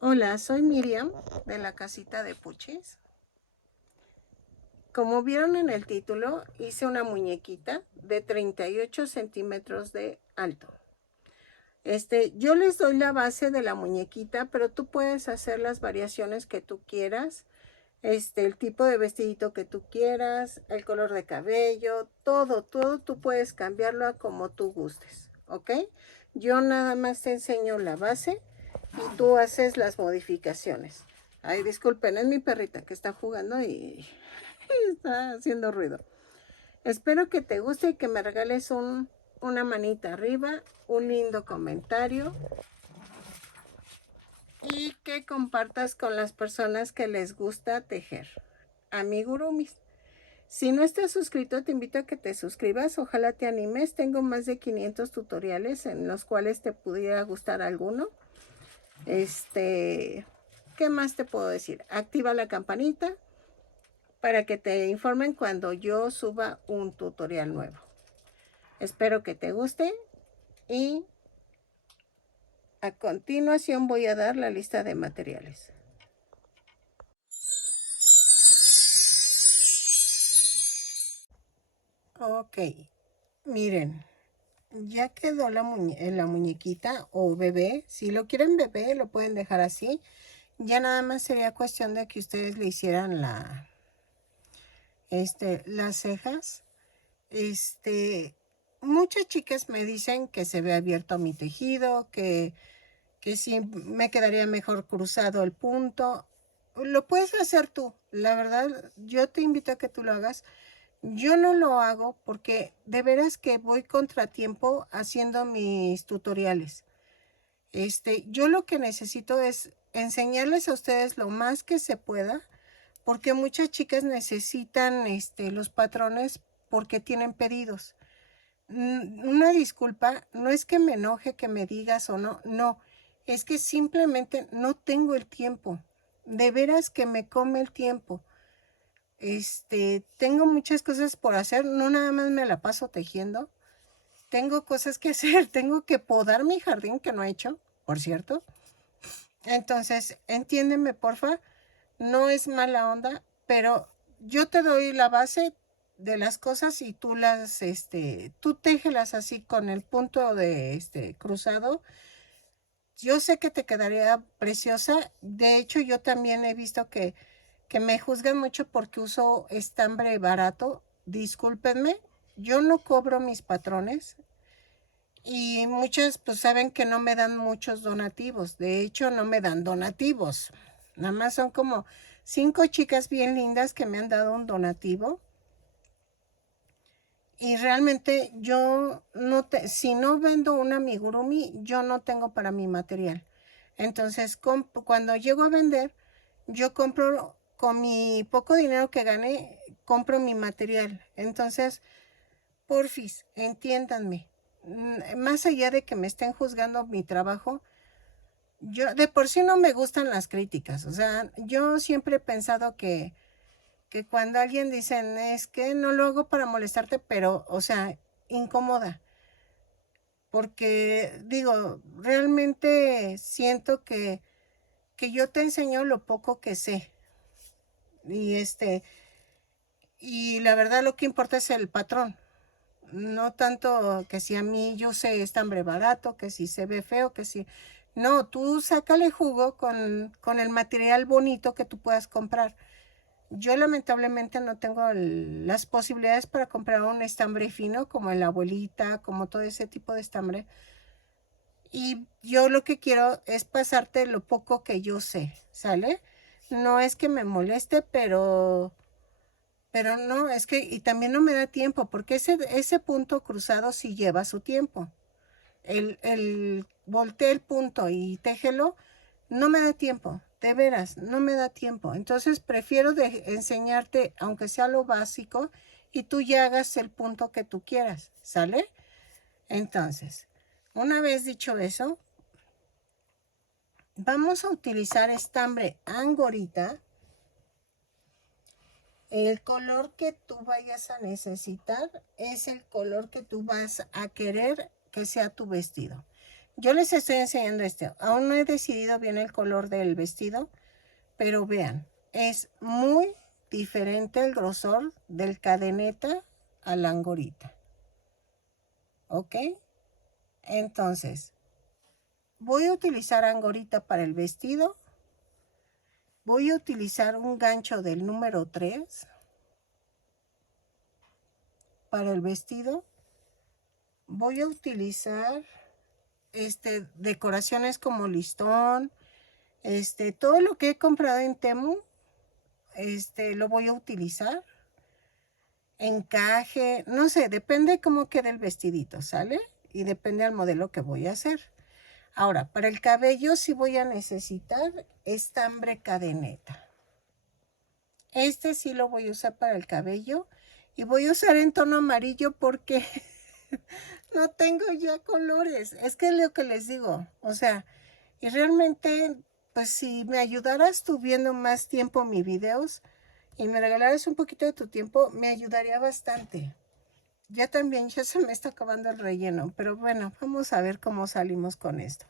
Hola, soy Miriam de la casita de Puchis. Como vieron en el título, hice una muñequita de 38 centímetros de alto. Yo les doy la base de la muñequita, pero tú puedes hacer las variaciones que tú quieras. El tipo de vestidito que tú quieras, el color de cabello, todo tú puedes cambiarlo a como tú gustes, ¿ok? Yo nada más te enseño la base y tú haces las modificaciones. Ay, disculpen, es mi perrita que está jugando y está haciendo ruido. Espero que te guste y que me regales una manita arriba, un lindo comentario y que compartas con las personas que les gusta tejer. Amigurumis. Si no estás suscrito, te invito a que te suscribas. Ojalá te animes. Tengo más de 500 tutoriales en los cuales te pudiera gustar alguno. ¿Qué más te puedo decir? Activa la campanita para que te informen cuando yo suba un tutorial nuevo. Espero que te guste y a continuación voy a dar la lista de materiales. Ok, miren, ya quedó la muñequita o bebé. Si lo quieren bebé, lo pueden dejar así. Ya nada más sería cuestión de que ustedes le hicieran las cejas. Muchas chicas me dicen que se ve abierto mi tejido, que sí me quedaría mejor cruzado el punto. Lo puedes hacer tú. La verdad, yo te invito a que tú lo hagas. Yo no lo hago porque de veras que voy contratiempo haciendo mis tutoriales. Yo lo que necesito es enseñarles a ustedes lo más que se pueda, porque muchas chicas necesitan los patrones porque tienen pedidos. Una disculpa, no es que me enoje que me digas o no, no, es que simplemente no tengo el tiempo. De veras que me come el tiempo. Tengo muchas cosas por hacer, no nada más me la paso tejiendo. Tengo cosas que hacer, tengo que podar mi jardín que no he hecho, por cierto. Entonces, entiéndeme, porfa, no es mala onda, pero yo te doy la base de las cosas y tú téjelas así con el punto de cruzado. Yo sé que te quedaría preciosa. De hecho, yo también he visto que me juzgan mucho porque uso estambre barato. Discúlpenme, yo no cobro mis patrones. Y muchas pues saben que no me dan muchos donativos. De hecho, no me dan donativos. Nada más son como 5 chicas bien lindas que me han dado un donativo. Y realmente yo no si no vendo un amigurumi, yo no tengo para mi material. Entonces, cuando llego a vender, yo compro con mi poco dinero que gané, compro mi material. Entonces, porfis, entiéndanme. Más allá de que me estén juzgando mi trabajo, yo de por sí no me gustan las críticas. O sea, yo siempre he pensado que cuando alguien dice, es que no lo hago para molestarte, pero, o sea, incomoda. Porque digo, realmente siento que yo te enseño lo poco que sé. Y y la verdad lo que importa es el patrón. No tanto que si a mí yo sé estambre barato, que si se ve feo, que si... No, tú sácale jugo con el material bonito que tú puedas comprar. Yo lamentablemente no tengo las posibilidades para comprar un estambre fino como el abuelita, como todo ese tipo de estambre. Y yo lo que quiero es pasarte lo poco que yo sé, ¿sale? No es que me moleste, pero no, es que, y también no me da tiempo, porque ese punto cruzado sí lleva su tiempo. El volteé el punto y téjelo, no me da tiempo, de veras, no me da tiempo. Entonces prefiero enseñarte, aunque sea lo básico, y tú ya hagas el punto que tú quieras, ¿sale? Entonces, una vez dicho eso, vamos a utilizar estambre angorita. El color que tú vayas a necesitar es el color que tú vas a querer que sea tu vestido. Yo les estoy enseñando este. Aún no he decidido bien el color del vestido, pero vean, es muy diferente el grosor del cadeneta a la angorita. ¿Ok? Entonces, voy a utilizar angorita para el vestido. Voy a utilizar un gancho del número 3 para el vestido. Voy a utilizar decoraciones como listón, todo lo que he comprado en Temu, lo voy a utilizar. Encaje, no sé, depende cómo quede el vestidito, ¿sale? Y depende del modelo que voy a hacer. Ahora, para el cabello sí voy a necesitar estambre cadeneta. Este sí lo voy a usar para el cabello y voy a usar en tono amarillo porque no tengo ya colores. Es que es lo que les digo, o sea, y realmente, pues si me ayudaras tú viendo más tiempo mis videos y me regalaras un poquito de tu tiempo, me ayudaría bastante. Ya también, ya se me está acabando el relleno, pero bueno, vamos a ver cómo salimos con esto.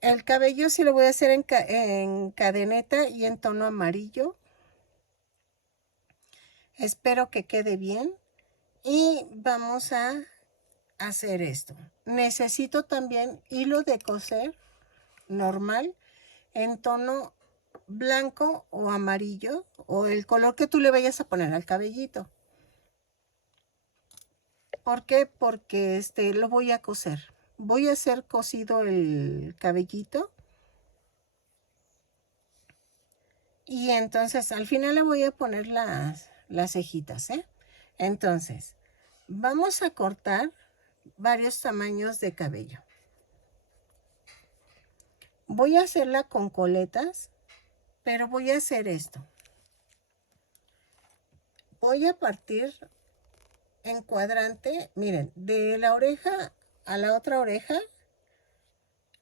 El cabello sí lo voy a hacer en cadeneta y en tono amarillo. Espero que quede bien. Y vamos a hacer esto. Necesito también hilo de coser normal en tono blanco o amarillo o el color que tú le vayas a poner al cabellito. ¿Por qué? Porque lo voy a coser. Voy a hacer cosido el cabellito. Y entonces al final le voy a poner las cejitas, ¿eh? Entonces, vamos a cortar varios tamaños de cabello. Voy a hacerla con coletas, pero voy a hacer esto. Voy a partir en cuadrante, miren, de la oreja a la otra oreja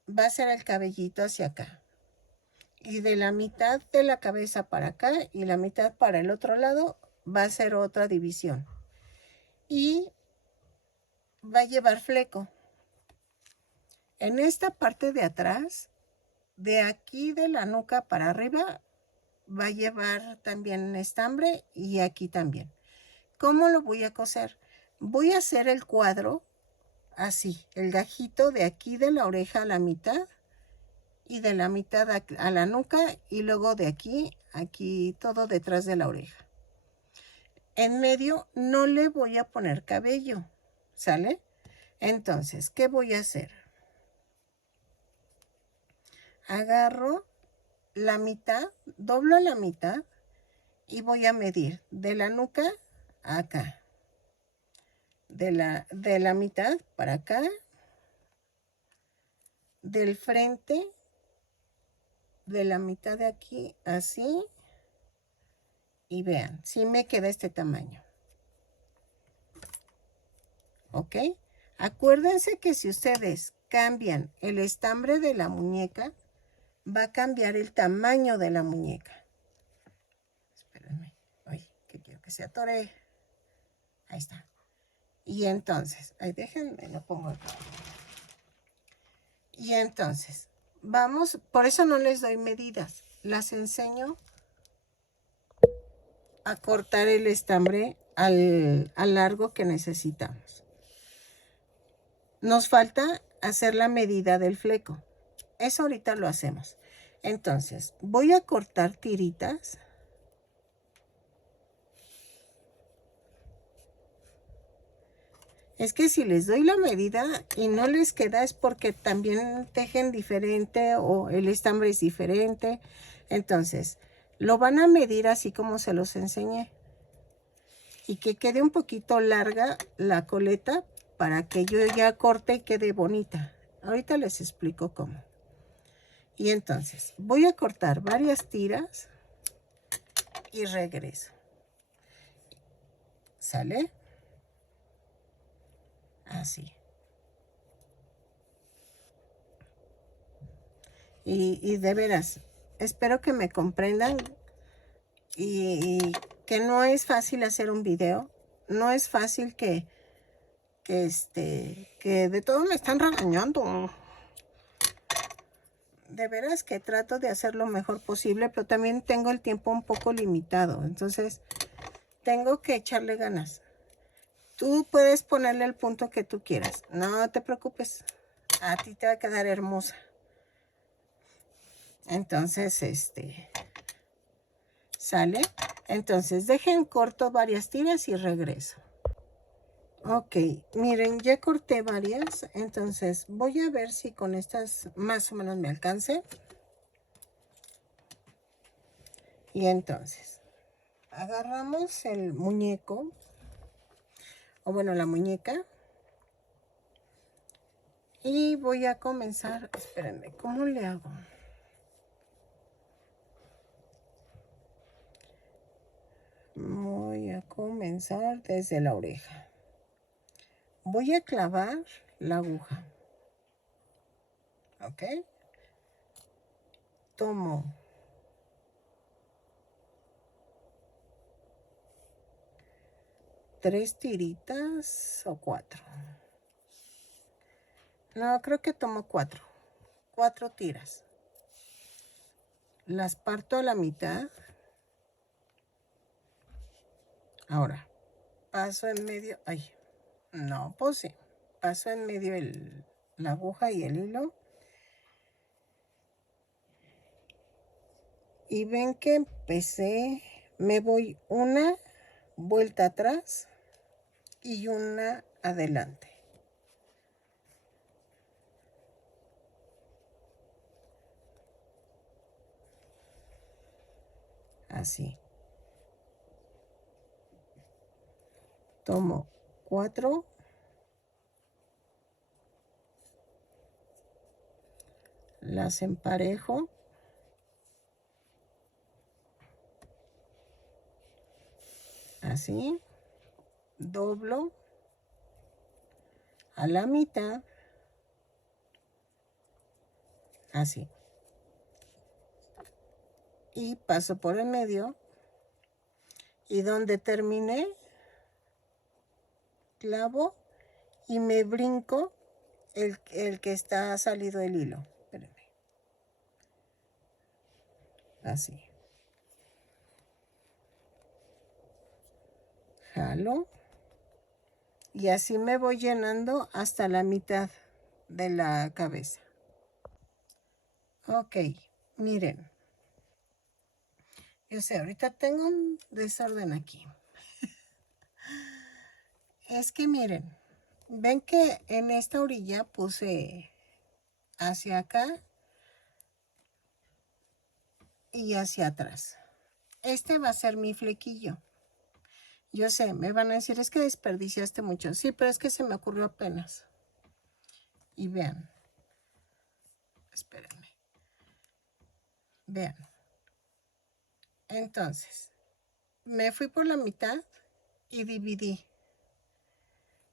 va a ser el cabellito hacia acá. Y de la mitad de la cabeza para acá y la mitad para el otro lado va a ser otra división. Y va a llevar fleco. En esta parte de atrás, de aquí de la nuca para arriba, va a llevar también estambre y aquí también. ¿Cómo lo voy a coser? Voy a hacer el cuadro así, el gajito de aquí de la oreja a la mitad y de la mitad a la nuca y luego de aquí, aquí todo detrás de la oreja. En medio no le voy a poner cabello, ¿sale? Entonces, ¿qué voy a hacer? Agarro la mitad, doblo la mitad y voy a medir de la nuca a acá. De la mitad para acá. Del frente, de la mitad de aquí, así. Y vean, sí me queda este tamaño. ¿Ok? Acuérdense que si ustedes cambian el estambre de la muñeca, va a cambiar el tamaño de la muñeca. Espérenme. Ay, que quiero que se atore. Ahí está. Y entonces, ahí déjenme, lo pongo acá. Y entonces, vamos, por eso no les doy medidas. Las enseño a cortar el estambre al largo que necesitamos. Nos falta hacer la medida del fleco. Eso ahorita lo hacemos. Entonces, voy a cortar tiritas. Es que si les doy la medida y no les queda es porque también tejen diferente o el estambre es diferente. Entonces, lo van a medir así como se los enseñé. Y que quede un poquito larga la coleta para que yo ya corte y quede bonita. Ahorita les explico cómo. Y entonces voy a cortar varias tiras y regreso. ¿Sale? Así. Y de veras, espero que me comprendan y que no es fácil hacer un video. No es fácil que que de todo me están regañando. De veras que trato de hacer lo mejor posible, pero también tengo el tiempo un poco limitado. Entonces, tengo que echarle ganas. Tú puedes ponerle el punto que tú quieras. No te preocupes. A ti te va a quedar hermosa. Entonces, ¿sale? Entonces, dejen corto varias tiras y regreso. Ok, miren, ya corté varias. Entonces, voy a ver si con estas más o menos me alcance. Y entonces, agarramos el muñeco, o bueno, la muñeca. Y voy a comenzar, espérenme, ¿cómo le hago? Voy a comenzar desde la oreja. Voy a clavar la aguja. ¿Ok? Tomo 3 tiritas o 4. No, creo que tomo 4. 4 tiras. Las parto a la mitad. Ahora, paso en medio. Ay, no, pues sí. Paso en medio la aguja y el hilo. Y ven que empecé, me voy una vuelta atrás y una adelante. Así. Tomo 4. Las emparejo. Así. Doblo a la mitad. Así. Y paso por el medio. Y donde terminé, clavo y me brinco el que está salido del hilo. Espérenme. Así. Jalo. Y así me voy llenando hasta la mitad de la cabeza. Ok, miren. Yo sé, ahorita tengo un desorden aquí. Es que miren, ven que en esta orilla puse hacia acá y hacia atrás. Este va a ser mi flequillo. Yo sé, me van a decir, es que desperdiciaste mucho. Sí, pero es que se me ocurrió apenas. Y vean. Espérenme. Vean. Entonces, me fui por la mitad y dividí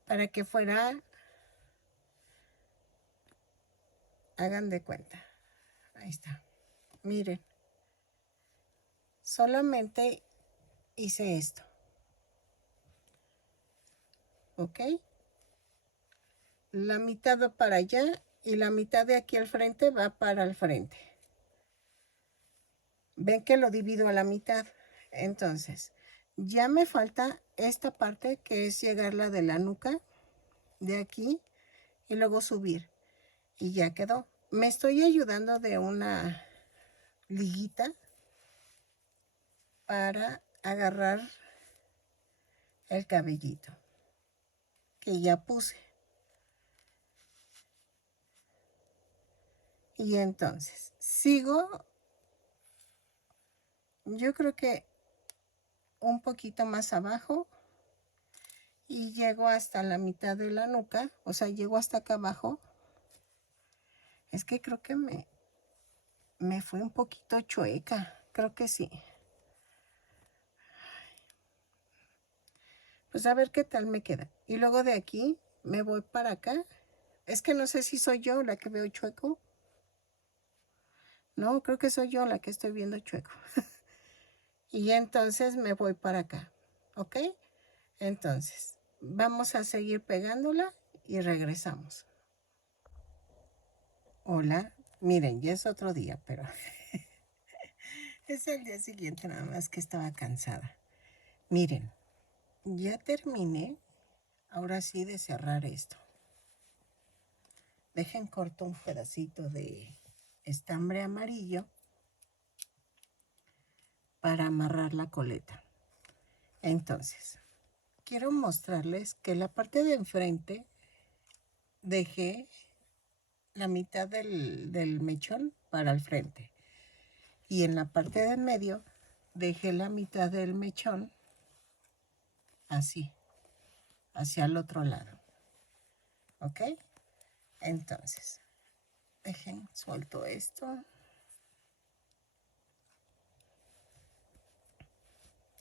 para que fuera, hagan de cuenta. Ahí está. Miren. Solamente hice esto. ¿Ok? La mitad va para allá y la mitad de aquí al frente va para el frente. Ven que lo divido a la mitad. Entonces, ya me falta esta parte que es llegarla de la nuca, de aquí, y luego subir. Y ya quedó. Me estoy ayudando de una liguita para agarrar el cabellito que ya puse. Y entonces, sigo, yo creo que un poquito más abajo y llego hasta la mitad de la nuca, o sea, llego hasta acá abajo. Es que creo que me fue un poquito chueca, creo que sí. Pues a ver qué tal me queda. Y luego de aquí me voy para acá. Es que no sé si soy yo la que veo chueco. No, creo que soy yo la que estoy viendo chueco. Y entonces me voy para acá, ¿ok? Entonces, Vamos a seguir pegándola y regresamos. Hola, miren, ya es otro día, pero es el día siguiente, nada más que estaba cansada. Miren, ya terminé, ahora sí, de cerrar esto. Dejen corto un pedacito de estambre amarillo para amarrar la coleta. Entonces, quiero mostrarles que la parte de enfrente dejé la mitad del mechón para el frente. Y en la parte de en medio dejé la mitad del mechón así, hacia el otro lado. ¿Ok? Entonces, dejen, suelto esto.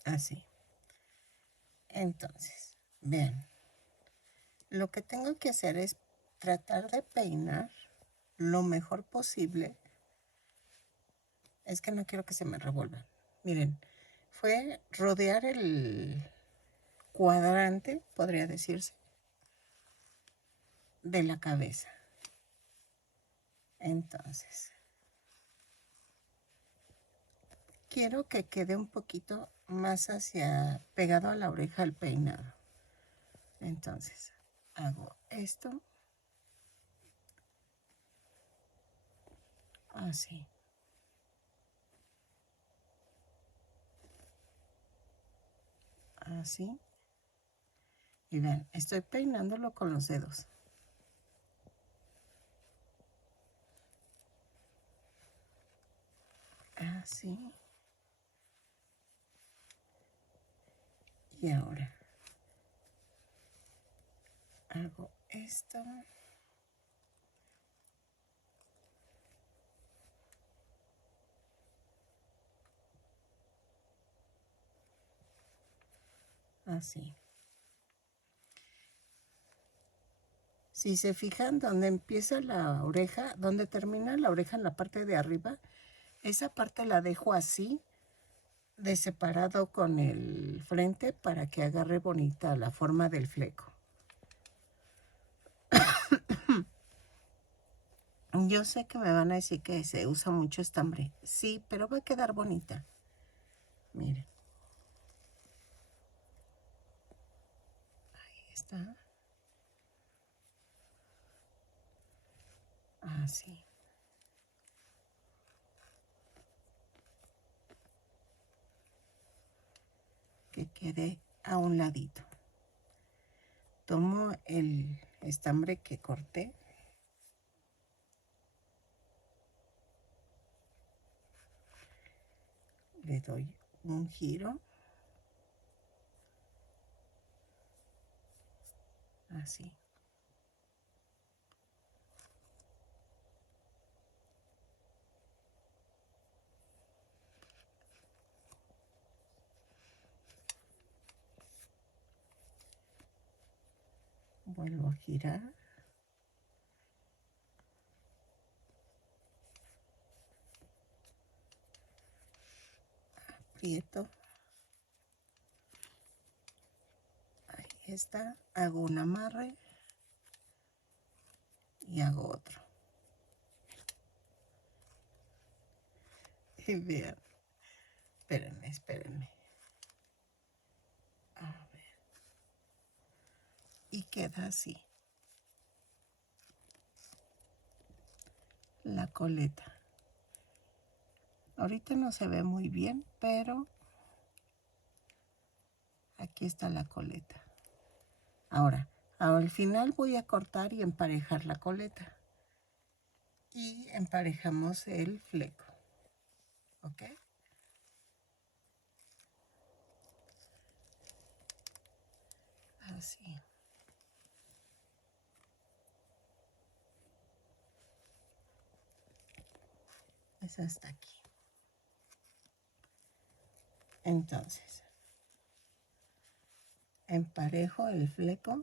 Así. Entonces, vean. Lo que tengo que hacer es tratar de peinar lo mejor posible. Es que no quiero que se me revuelvan. Miren, fue rodear el cuadrante, podría decirse, de la cabeza. Entonces, quiero que quede un poquito más hacia, pegado a la oreja el peinado. Entonces, hago esto. Así. Así. Y vean, estoy peinándolo con los dedos. Así. Y ahora hago esto. Así. Si se fijan, donde empieza la oreja, donde termina la oreja en la parte de arriba, esa parte la dejo así, de separado con el frente para que agarre bonita la forma del fleco. Yo sé que me van a decir que se usa mucho estambre. Sí, pero va a quedar bonita. Miren. Ahí está. Así. Que quede a un ladito. Tomo el estambre que corté. Le doy un giro. Así. Vuelvo a girar. Aprieto. Ahí está. Hago un amarre. Y hago otro. Y vean. Espérenme, espérenme. A ver. Y queda así. La coleta. Ahorita no se ve muy bien, pero aquí está la coleta. Ahora, al final voy a cortar y emparejar la coleta. Y emparejamos el fleco. ¿Ok? Así. Es hasta aquí. Entonces, emparejo el fleco.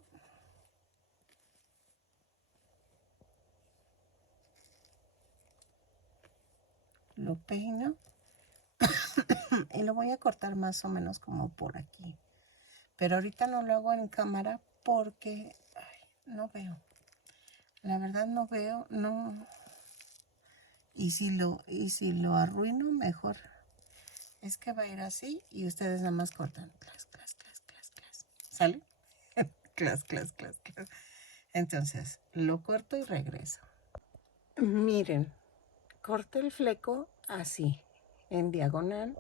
Lo peino. Y lo voy a cortar más o menos como por aquí. Pero ahorita no lo hago en cámara porque ay, no veo. La verdad no veo, no. Y si lo arruino, mejor. Es que va a ir así y ustedes nada más cortan. Clas, clas, clas, clas, clas. ¿Sale? Clas, clas, clas, clas. Entonces, lo corto y regreso. Miren, corté el fleco así, en diagonal,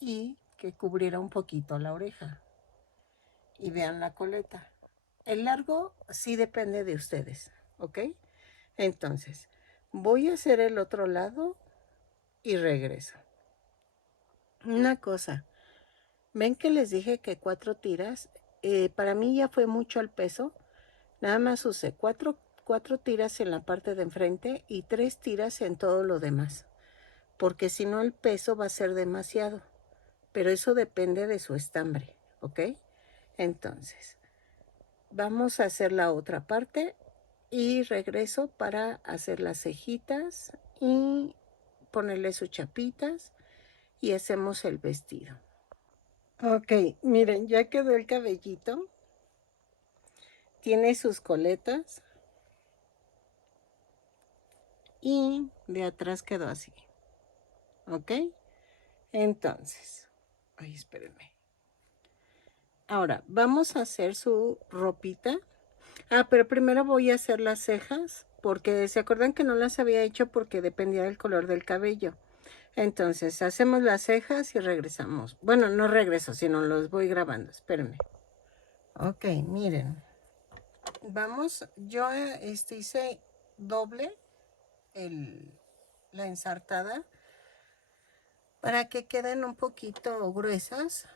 y que cubriera un poquito la oreja. Y vean la coleta. El largo sí depende de ustedes, ¿ok? Entonces, voy a hacer el otro lado y regreso. Una cosa, ven que les dije que 4 tiras. Para mí ya fue mucho el peso. Nada más usé 4 tiras en la parte de enfrente y 3 tiras en todo lo demás. Porque si no el peso va a ser demasiado. Pero eso depende de su estambre, ¿ok? Entonces, vamos a hacer la otra parte y regreso para hacer las cejitas y ponerle sus chapitas y hacemos el vestido. Ok, miren, ya quedó el cabellito. Tiene sus coletas y de atrás quedó así. ¿Ok? Entonces, ay, espérenme. Ahora, vamos a hacer su ropita. Ah, pero primero voy a hacer las cejas, porque se acuerdan que no las había hecho porque dependía del color del cabello. Entonces, hacemos las cejas y regresamos. Bueno, no regreso, sino los voy grabando. Espérenme. Ok, miren. Vamos, yo hice doble la ensartada para que queden un poquito gruesas.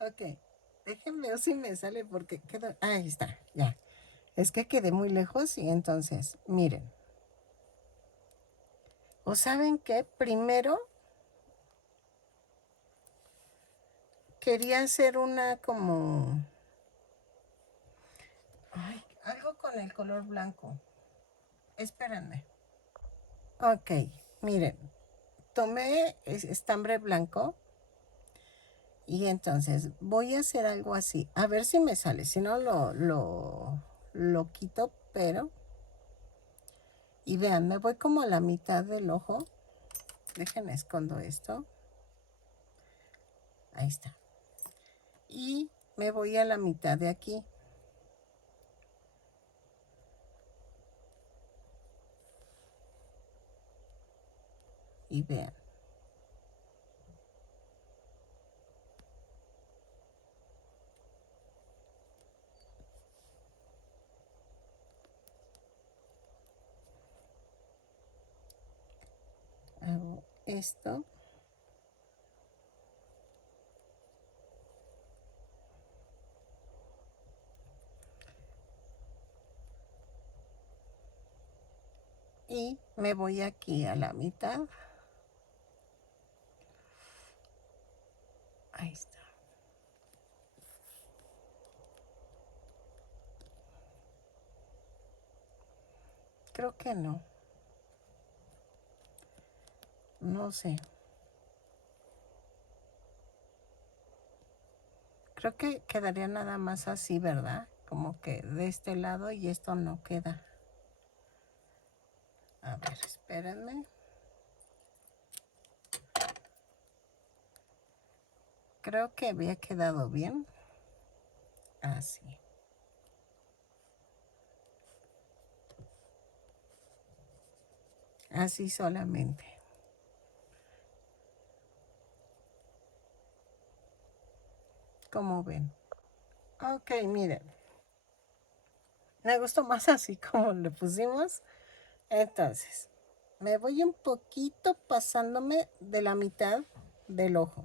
Ok, déjenme ver si me sale porque queda... Ahí está, ya. Es que quedé muy lejos y entonces, miren. ¿O saben qué? Primero quería hacer una como... Ay, algo con el color blanco. Espérenme. Ok, miren. Tomé estambre blanco y entonces voy a hacer algo así. A ver si me sale. Si no, lo quito, pero... Y vean, me voy como a la mitad del ojo. Déjenme escondo esto. Ahí está. Y me voy a la mitad de aquí. Y vean. Hago esto. Y me voy aquí a la mitad. Ahí está. Creo que no. No sé. Creo que quedaría nada más así, ¿verdad? Como que de este lado y esto no queda. A ver, espérenme. Creo que había quedado bien. Así. Así solamente. Como ven. Ok, miren. Me gustó más así como le pusimos. Entonces, me voy un poquito pasándome de la mitad del ojo.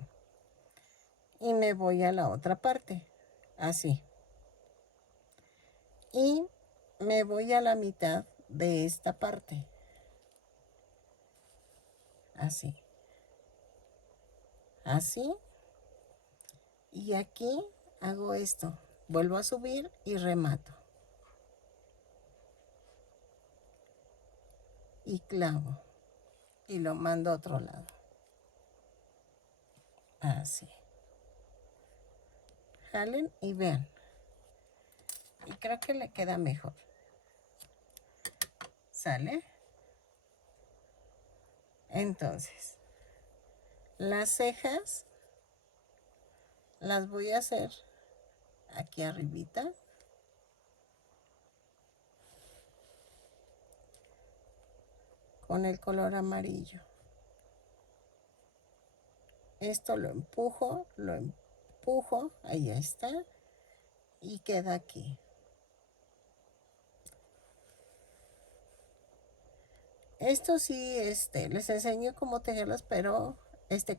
Y me voy a la otra parte. Así. Y me voy a la mitad de esta parte. Así. Así. Y aquí hago esto. Vuelvo a subir y remato. Y clavo. Y lo mando a otro lado. Así. jalen y vean. Y creo que le queda mejor. ¿Sale? Entonces, las cejas las voy a hacer aquí arribita. Con el color amarillo. Esto lo empujo, ahí está. Y queda aquí. Esto sí, les enseño cómo tejerlas, pero,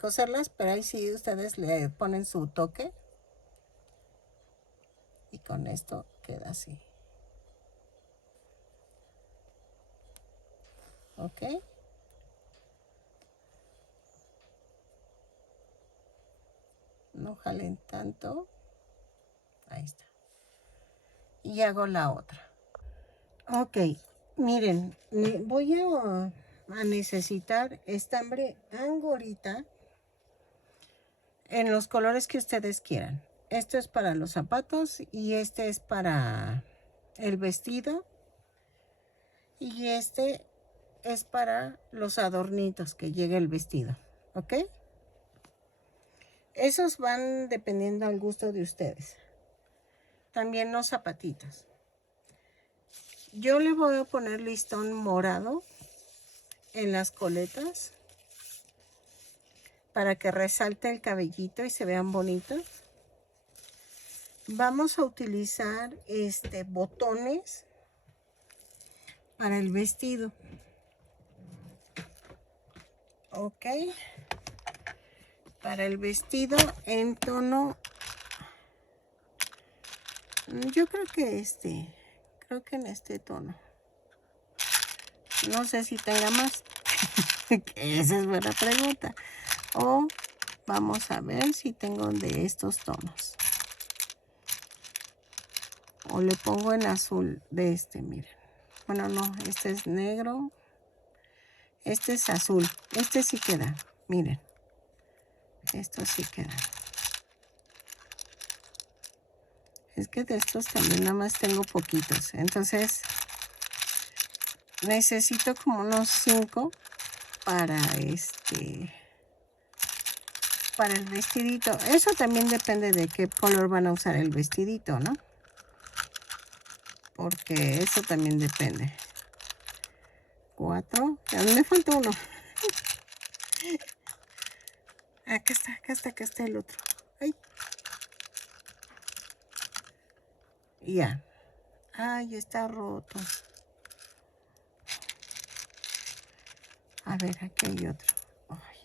coserlas, pero ahí sí ustedes le ponen su toque. Y con esto queda así. ¿Ok? No jalen tanto. Ahí está. Y hago la otra. Ok, miren, voy a necesitar estambre angorita en los colores que ustedes quieran. Esto es para los zapatos y este es para el vestido. Y este es para los adornitos que llegue el vestido. ¿Ok? Esos van dependiendo al gusto de ustedes. También los zapatitos. Yo le voy a poner listón morado en las coletas para que resalte el cabellito y se vean bonitos. Vamos a utilizar botones para el vestido. Ok. Para el vestido en tono, yo creo que en este tono. No sé si tenga más. Esa es buena pregunta. O vamos a ver si tengo de estos tonos. O le pongo en azul de miren. Bueno, no, este es negro. Este es azul. Este sí queda, miren. Esto sí queda. Es que de estos también nada más tengo poquitos. Entonces, necesito como unos 5 para para el vestidito. Eso también depende de qué color van a usar el vestidito, ¿no? Porque eso también depende. 4. A mí me falta uno. Acá está el otro. Ay. Ya. Ay, está roto. A ver, aquí hay otro. Ay.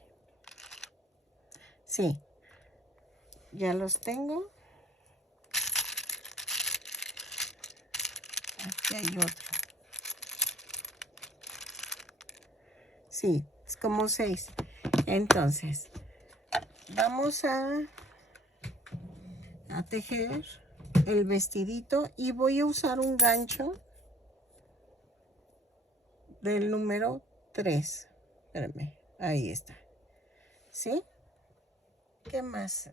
Sí. Ya los tengo. Aquí hay otro. Sí, es como 6. Entonces, vamos a tejer el vestidito y voy a usar un gancho del número 3. Espérame, ahí está. ¿Sí? ¿Qué más?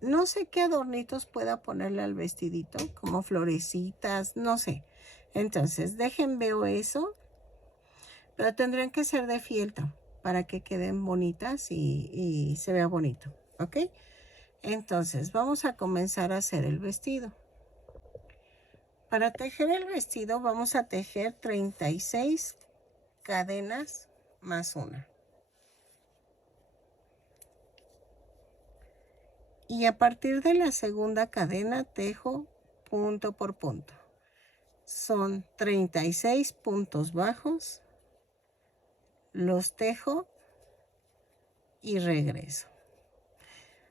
No sé qué adornitos pueda ponerle al vestidito, como florecitas, no sé. Entonces, veo eso. Pero tendrán que ser de fieltro para que queden bonitas y se vea bonito. ¿Ok? Entonces, vamos a comenzar a hacer el vestido. Para tejer el vestido vamos a tejer 36 cadenas más una. Y a partir de la segunda cadena tejo punto por punto. Son 36 puntos bajos. Los tejo y regreso.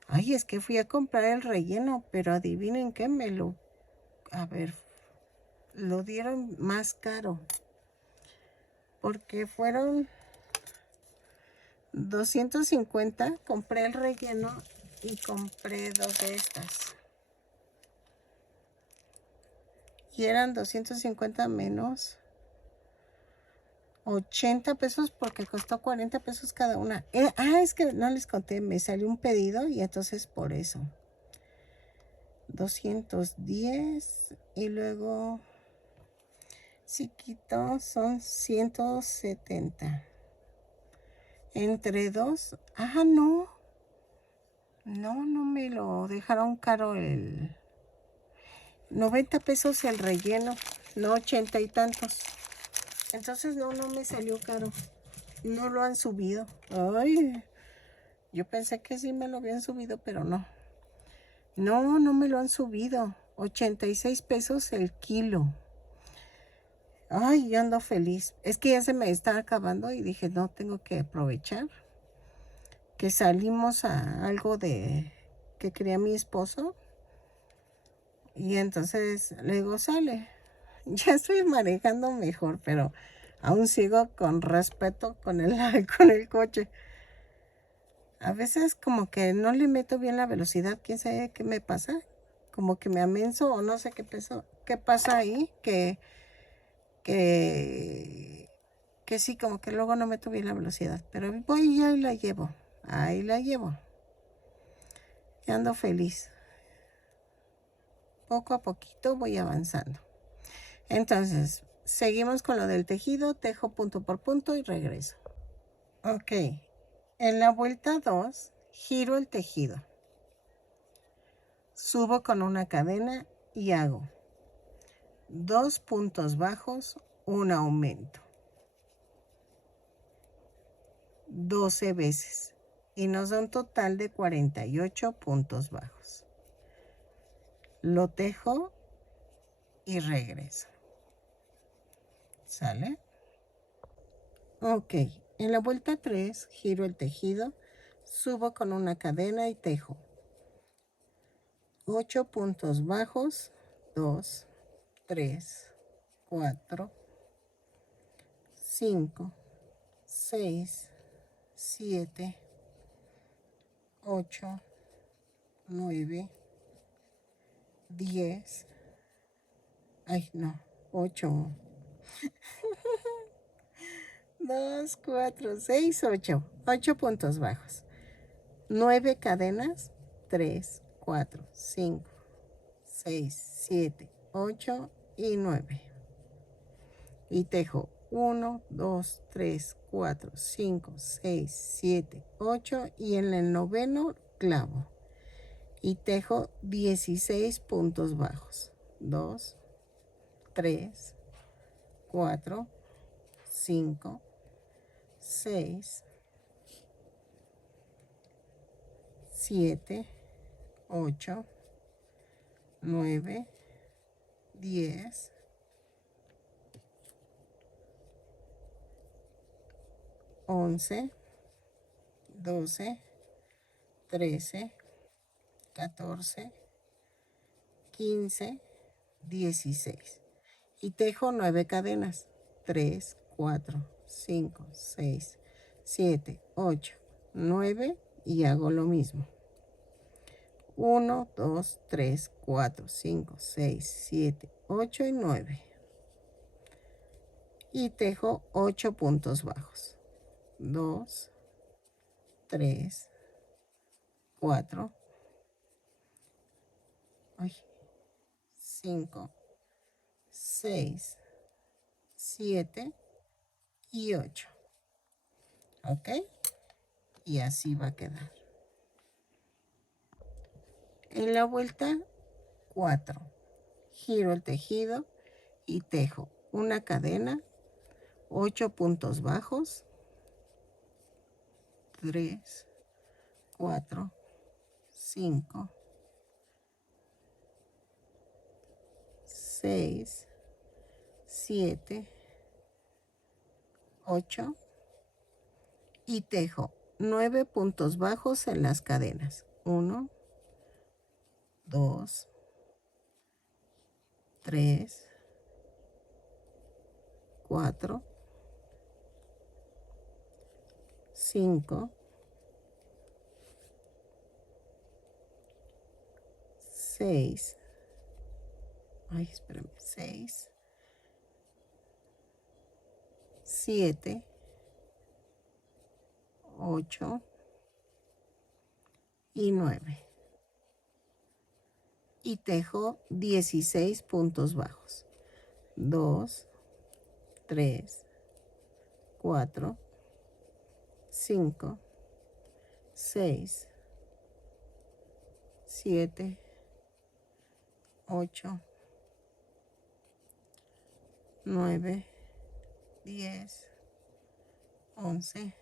Ay, es que fui a comprar el relleno, pero adivinen qué lo dieron más caro. Porque fueron 250, compré el relleno y compré 2 de estas. Y eran 250 menos 80 pesos porque costó 40 pesos cada una. Es que no les conté, me salió un pedido y entonces por eso. 210 y luego si quito son 170 entre dos. No, no me lo dejaron caro, el 90 pesos el relleno, no 80 y tantos. Entonces no me salió caro. No lo han subido. Ay, yo pensé que sí me lo habían subido, pero no. No me lo han subido. 86 pesos el kilo. Ay, yo ando feliz. Es que ya se me está acabando y dije, no, tengo que aprovechar que salimos a algo de que quería mi esposo. Y entonces luego sale. Ya estoy manejando mejor, pero aún sigo con respeto con con el coche. A veces como que no le meto bien la velocidad, quién sabe qué me pasa. Como que me amenso o no sé qué pasa ahí, que, que sí, como que luego no meto bien la velocidad. Pero voy y ahí la llevo, ahí la llevo. Y ando feliz. Poco a poquito voy avanzando. Entonces, seguimos con lo del tejido, tejo punto por punto y regreso. Ok, en la vuelta 2, giro el tejido. Subo con una cadena y hago 2 puntos bajos, un aumento. 12 veces. Y nos da un total de 48 puntos bajos. Lo tejo y regreso. ¿Sale? Ok, en la vuelta 3 giro el tejido, subo con una cadena y tejo 8 puntos bajos, 2, 3, 4, 5, 6, 7, 8, 9, 10, ay no, 8, 2, 4, 6, 8. 8 puntos bajos. 9 cadenas. 3, 4, 5, 6, 7, 8 y 9. Y tejo 1, 2, 3, 4, 5, 6, 7, 8 y en el noveno clavo. Y tejo 16 puntos bajos. 2, 3, 4, 5, 6, 7, 8, 9, 10, 11, 12, 13, 14, 15, 16. Y tejo 9 cadenas. 3, 4, 5, 6, 7, 8, 9 y hago lo mismo. 1, 2, 3, 4, 5, 6, 7, 8 y 9. Y tejo 8 puntos bajos. 2, 3, 4, 5, 6, 7 y 8. ¿Ok? Y así va a quedar. En la vuelta 4, giro el tejido y tejo una cadena, 8 puntos bajos, 3, 4, 5, 6, 7, 8 y tejo 9 puntos bajos en las cadenas. 1, 2, 3, 4, 5, 6, 6, 7, 8 y 9. y tejo 16 puntos bajos. 2, 3, 4, 5, 6, 7, 8, 9, 10, 11,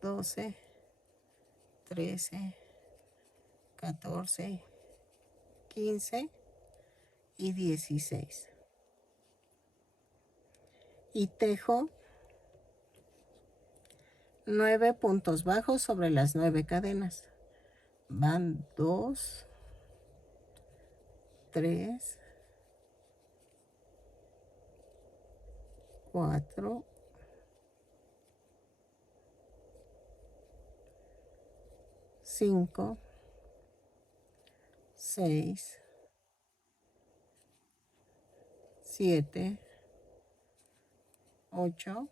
12, 13, 14, 15 y 16. Y tejo 9 puntos bajos sobre las 9 cadenas. Van 2, 3, 4, 5, 6, 7, 8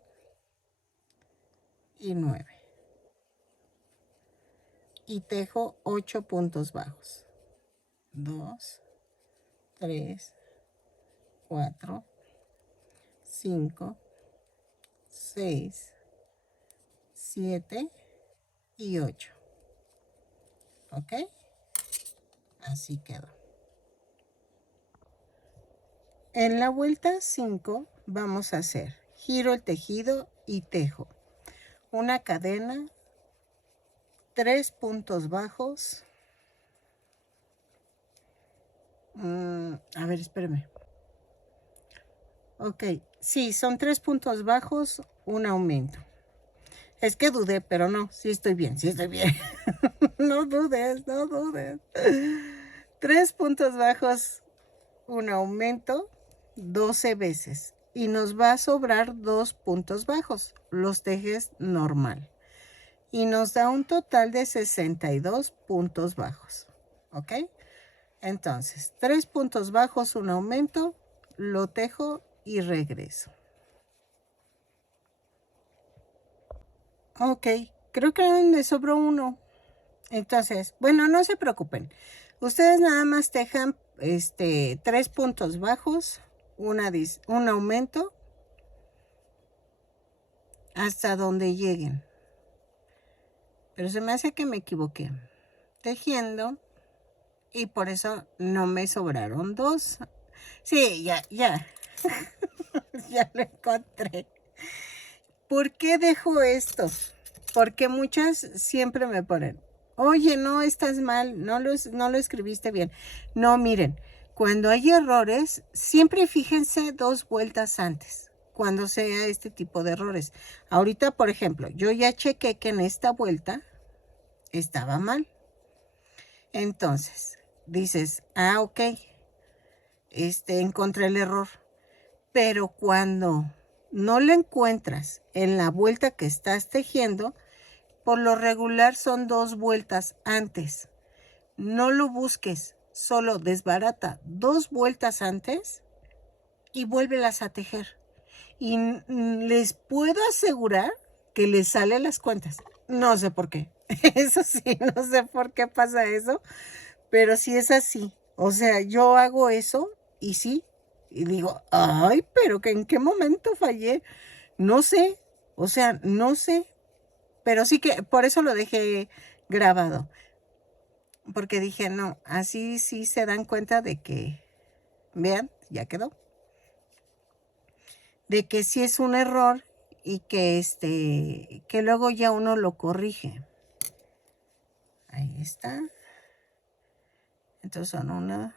y 9. Y tejo 8 puntos bajos. 2, 3, 4, 5, 6, 7 y 8. ¿Ok? Así quedó. En la vuelta 5 vamos a hacer giro el tejido y tejo una cadena, 3 puntos bajos. A ver, espérame. Ok, sí, son 3 puntos bajos, un aumento. Es que dudé, pero no, sí estoy bien, sí estoy bien. No dudes, no dudes. 3 puntos bajos, un aumento, 12 veces. Y nos va a sobrar 2 puntos bajos. Los tejes normal. Y nos da un total de 62 puntos bajos. ¿Ok? Entonces, 3 puntos bajos, un aumento, lo tejo y regreso. Ok, creo que me sobró uno. Entonces, bueno, no se preocupen. Ustedes nada más tejan 3 puntos bajos, un aumento hasta donde lleguen. Pero se me hace que me equivoqué. Tejiendo y por eso no me sobraron 2. Sí, ya. Ya lo encontré. ¿Por qué dejo esto? Porque muchas siempre me ponen, oye, no, estás mal, no lo escribiste bien. No, miren, cuando hay errores, siempre fíjense 2 vueltas antes, cuando sea este tipo de errores. Ahorita, por ejemplo, yo ya chequé que en esta vuelta estaba mal. Entonces, dices, ok, encontré el error. Pero cuando no lo encuentras en la vuelta que estás tejiendo, por lo regular son 2 vueltas antes. No lo busques, solo desbarata 2 vueltas antes y vuélvelas a tejer. Y les puedo asegurar que les salen las cuentas. No sé por qué. Eso sí, no sé por qué pasa eso, pero sí es así. O sea, yo hago eso y sí, y digo, ay, pero que ¿en qué momento fallé? No sé, o sea, no sé, pero sí que por eso lo dejé grabado, porque dije, no, así sí se dan cuenta de que, vean, ya quedó, de que sí es un error y que luego ya uno lo corrige. Ahí está. Entonces son 1,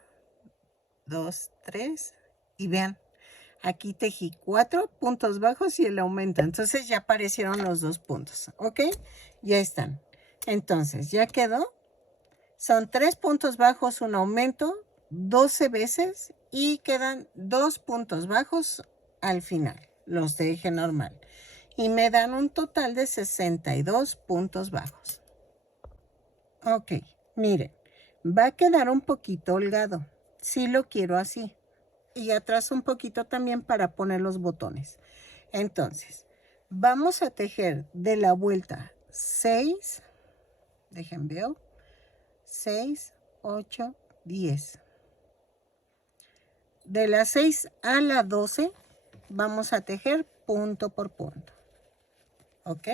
2, 3 y vean, aquí tejí 4 puntos bajos y el aumento. Entonces ya aparecieron los 2 puntos. ¿Ok? Ya están. Entonces ya quedó. Son 3 puntos bajos, un aumento, 12 veces y quedan 2 puntos bajos al final. Los dejé normal. Y me dan un total de 62 puntos bajos. Ok, miren. Va a quedar un poquito holgado. Sí lo quiero así. Y atrás un poquito también para poner los botones. Entonces, vamos a tejer de la vuelta 6, dejen veo, 6, 8, 10. De las 6 a la 12 vamos a tejer punto por punto. ¿Ok?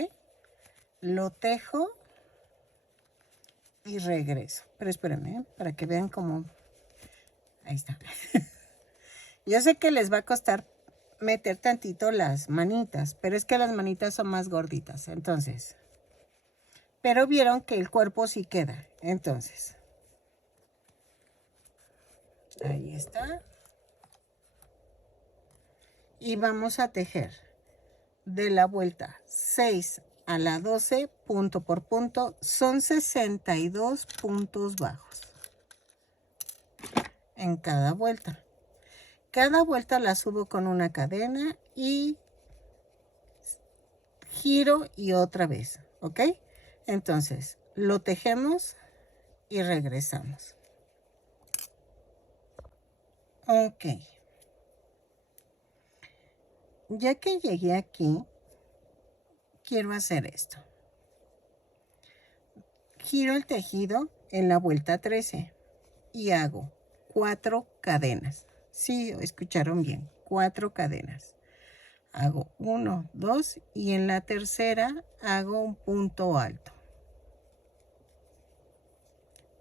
Lo tejo y regreso. Pero espérenme, para que vean cómo... Ahí está. Yo sé que les va a costar meter tantito las manitas, pero es que las manitas son más gorditas, entonces. Pero vieron que el cuerpo sí queda, entonces. Ahí está. Y vamos a tejer de la vuelta 6 a la 12, punto por punto, son 62 puntos bajos en cada vuelta. Cada vuelta la subo con una cadena y giro y otra vez, ¿ok? Entonces, lo tejemos y regresamos. Ok. Ya que llegué aquí, quiero hacer esto. Giro el tejido en la vuelta 13 y hago 4 cadenas. Sí, escucharon bien, 4 cadenas. Hago 1, 2 y en la tercera hago un punto alto.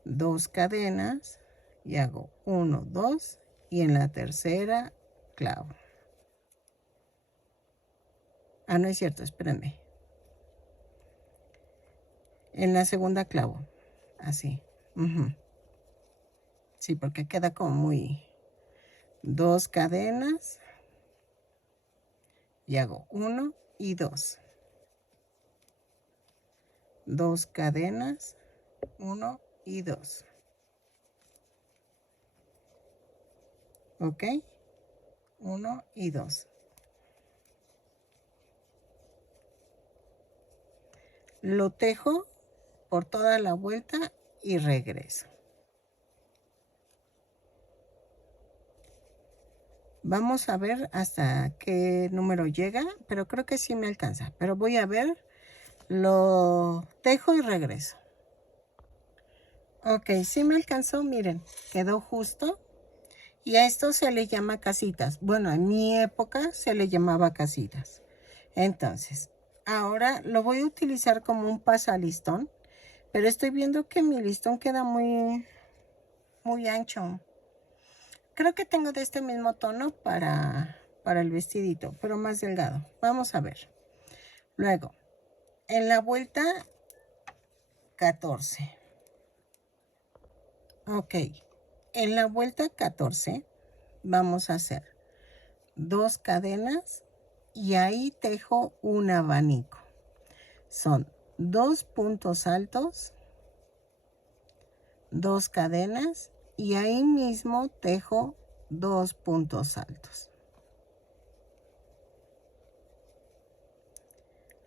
2 cadenas y hago 1, 2 y en la tercera clavo. Ah, no es cierto, espérenme. En la segunda clavo, así. Sí, porque queda como muy... 2 cadenas y hago 1 y 2. 2 cadenas, 1 y 2. ¿Ok? 1 y 2. Lo tejo por toda la vuelta y regreso. Vamos a ver hasta qué número llega, pero creo que sí me alcanza. Pero voy a ver, lo tejo y regreso. Ok, sí me alcanzó, miren, quedó justo. Y a esto se le llama casitas. Bueno, en mi época se le llamaba casitas. Entonces, ahora lo voy a utilizar como un pasalistón. Pero estoy viendo que mi listón queda muy ancho. Creo que tengo de este mismo tono para el vestidito, pero más delgado. Vamos a ver. Luego, en la vuelta 14. Ok. En la vuelta 14 vamos a hacer 2 cadenas y ahí tejo un abanico. Son 2 puntos altos, 2 cadenas y ahí mismo tejo 2 puntos altos.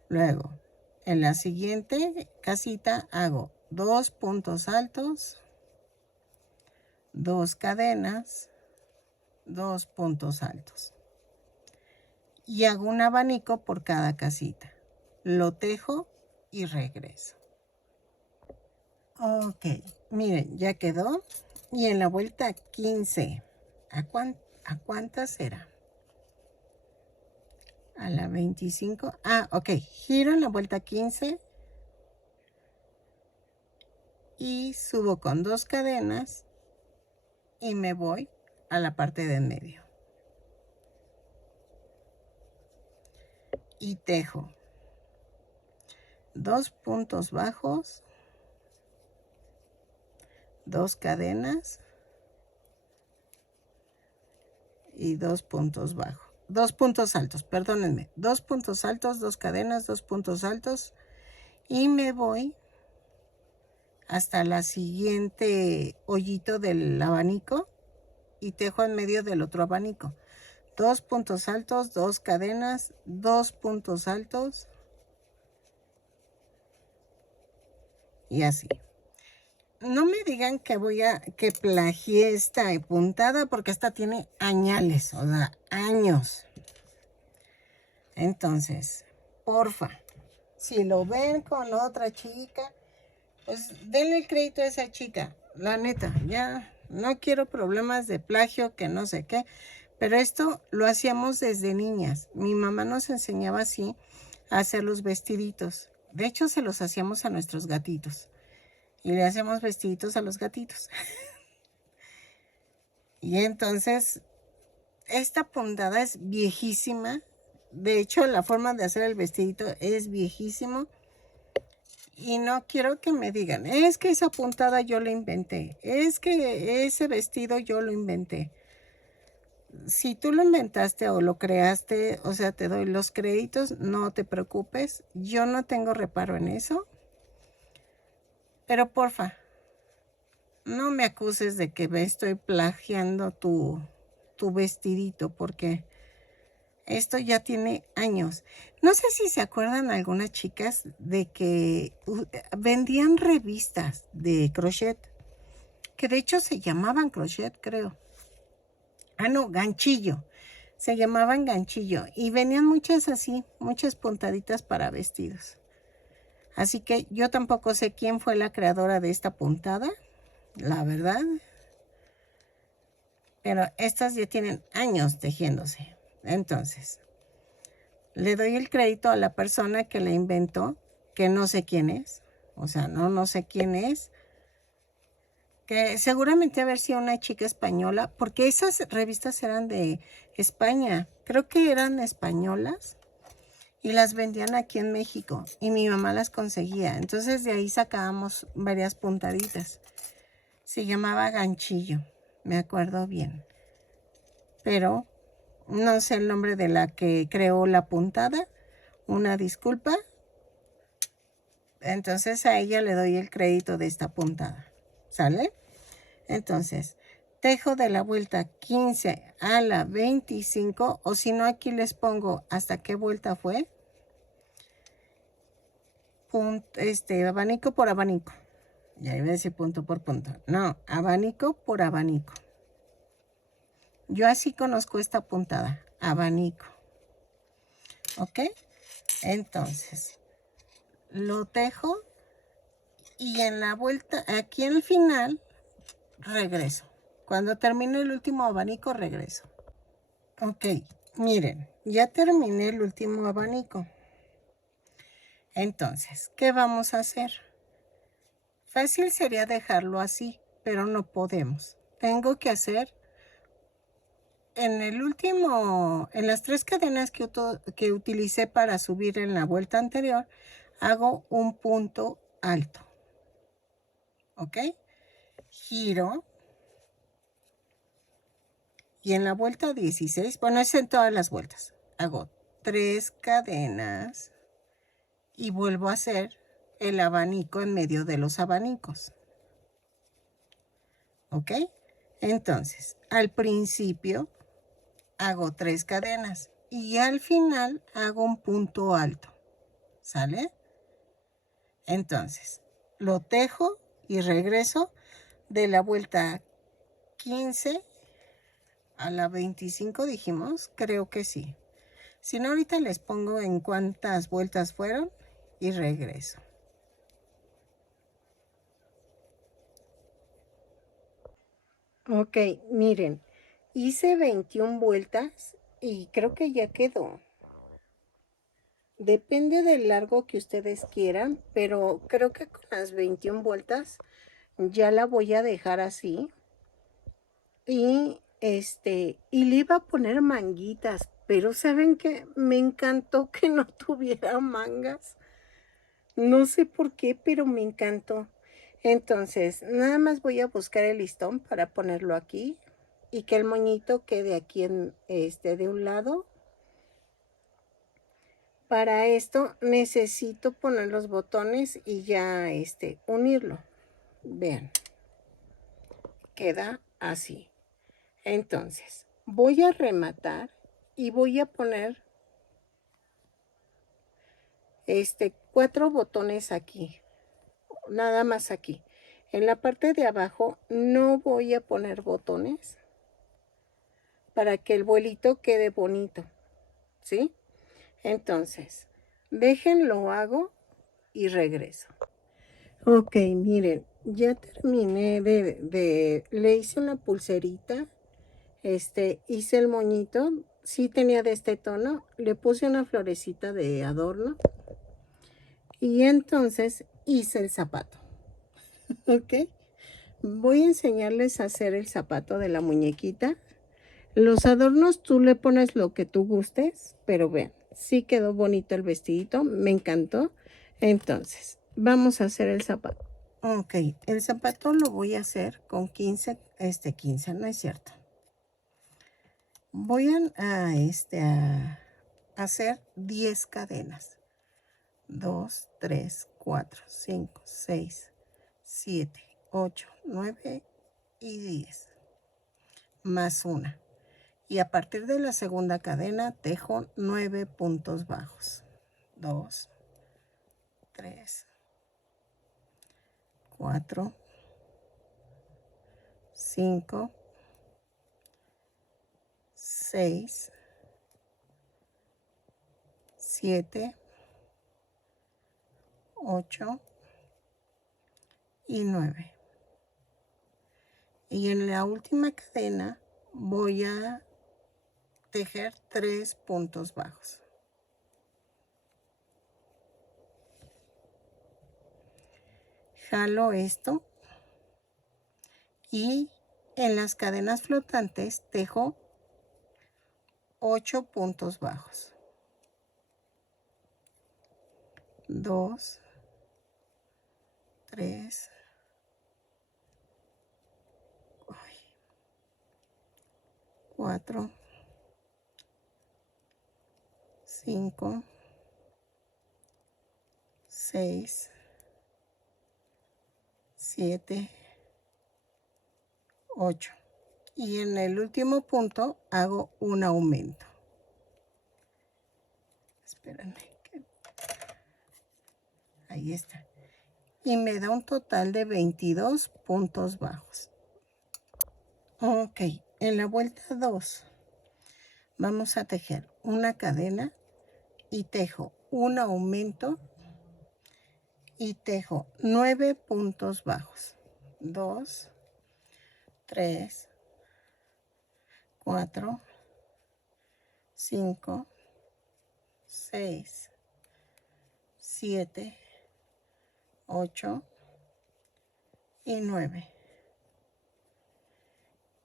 Luego, en la siguiente casita hago 2 puntos altos, 2 cadenas, 2 puntos altos. Y hago un abanico por cada casita. Lo tejo y regreso. Ok, miren, ya quedó. Y en la vuelta 15, ¿a cuántas era? A la 25. Ah, ok, giro en la vuelta 15 y subo con 2 cadenas y me voy a la parte de en medio. Y tejo 2 puntos bajos, 2 cadenas y 2 puntos bajos. 2 puntos altos, perdónenme. 2 puntos altos, 2 cadenas, 2 puntos altos. Y me voy hasta la siguiente hoyito del abanico y tejo en medio del otro abanico. 2 puntos altos, 2 cadenas, 2 puntos altos. Y así. No me digan que que plagié esta puntada porque esta tiene añales, o sea, años. Entonces, porfa, si lo ven con otra chica, pues denle el crédito a esa chica. la neta, ya no quiero problemas de plagio, que no sé qué, pero esto lo hacíamos desde niñas. Mi mamá nos enseñaba así a hacer los vestiditos. De hecho, se los hacíamos a nuestros gatitos. Y le hacemos vestiditos a los gatitos. Y entonces, esta puntada es viejísima. De hecho, la forma de hacer el vestidito es viejísimo. Y no quiero que me digan, es que esa puntada yo la inventé. Es que ese vestido yo lo inventé. Si tú lo inventaste o lo creaste, o sea, te doy los créditos, no te preocupes. Yo no tengo reparo en eso. Pero porfa, no me acuses de que me estoy plagiando tu vestidito, porque esto ya tiene años. No sé si se acuerdan algunas chicas de que vendían revistas de crochet, que de hecho se llamaban crochet, creo. Ah, no, ganchillo. Se llamaban ganchillo y venían muchas así, muchas puntaditas para vestidos. Así que yo tampoco sé quién fue la creadora de esta puntada, la verdad. Pero estas ya tienen años tejiéndose. Entonces, le doy el crédito a la persona que la inventó, que no sé quién es. O sea, no sé quién es. Que seguramente haber sido una chica española, porque esas revistas eran de España. Creo que eran españolas y las vendían aquí en México y mi mamá las conseguía. Entonces de ahí sacábamos varias puntaditas. Se llamaba ganchillo, me acuerdo bien. Pero no sé el nombre de la que creó la puntada. Una disculpa. Entonces a ella le doy el crédito de esta puntada. ¿Sale? Entonces, tejo de la vuelta 15 a la 25, o si no, aquí les pongo hasta qué vuelta fue. Abanico por abanico. Ya iba a decir punto por punto. No, abanico por abanico. Yo así conozco esta puntada, abanico. ¿Ok? Entonces, lo tejo y en la vuelta, aquí en el final, regreso. Cuando termine el último abanico, regreso. Ok, miren, ya terminé el último abanico. Entonces, ¿qué vamos a hacer? Fácil sería dejarlo así, pero no podemos. Tengo que hacer en el último, en las 3 cadenas que utilicé para subir en la vuelta anterior, hago un punto alto. ¿Ok? Giro. Y en la vuelta 16, bueno, es en todas las vueltas. Hago 3 cadenas y vuelvo a hacer el abanico en medio de los abanicos. ¿Ok? Entonces, al principio hago 3 cadenas y al final hago un punto alto. ¿Sale? Entonces, lo tejo y regreso de la vuelta 15 a la 25, dijimos. Creo que sí. Si no, ahorita les pongo en cuántas vueltas fueron y regreso. Ok, miren, hice 21 vueltas y creo que ya quedó. Depende del largo que ustedes quieran, pero creo que con las 21 vueltas ya la voy a dejar así. Y y le iba a poner manguitas, pero ¿saben qué? Me encantó que no tuviera mangas. No sé por qué, pero me encantó. Entonces, nada más voy a buscar el listón para ponerlo aquí y que el moñito quede aquí en de un lado. Para esto necesito poner los botones y ya unirlo. Vean, queda así. Entonces, voy a rematar y voy a poner 4 botones aquí, nada más aquí. En la parte de abajo no voy a poner botones para que el vuelito quede bonito, ¿sí? Entonces, déjenlo hago y regreso. Ok, miren, ya terminé le hice una pulserita, hice el moñito, sí tenía de este tono, le puse una florecita de adorno y entonces hice el zapato, ok. Voy a enseñarles a hacer el zapato de la muñequita. Los adornos tú le pones lo que tú gustes, pero vean, sí quedó bonito el vestidito, me encantó. Entonces, vamos a hacer el zapato. Ok, el zapato lo voy a hacer con 15, 15, no es cierto. Voy a hacer 10 cadenas. 2, 3, 4, 5, 6, 7, 8, 9 y 10. Más una. Y a partir de la segunda cadena tejo 9 puntos bajos. 2, 3, 4, 5, 6, 7, 8 y 9. Y en la última cadena voy a tejer 3 puntos bajos. Jalo esto y en las cadenas flotantes tejo 8 puntos bajos. 2, 3, 4, 5, 6, 7, 8. Y en el último punto hago un aumento. Espérenme. Ahí está. Y me da un total de 22 puntos bajos. Ok, en la vuelta 2 vamos a tejer una cadena y tejo un aumento y tejo 9 puntos bajos. 2, 3, 4, 5, 6, 7, 8 y 9.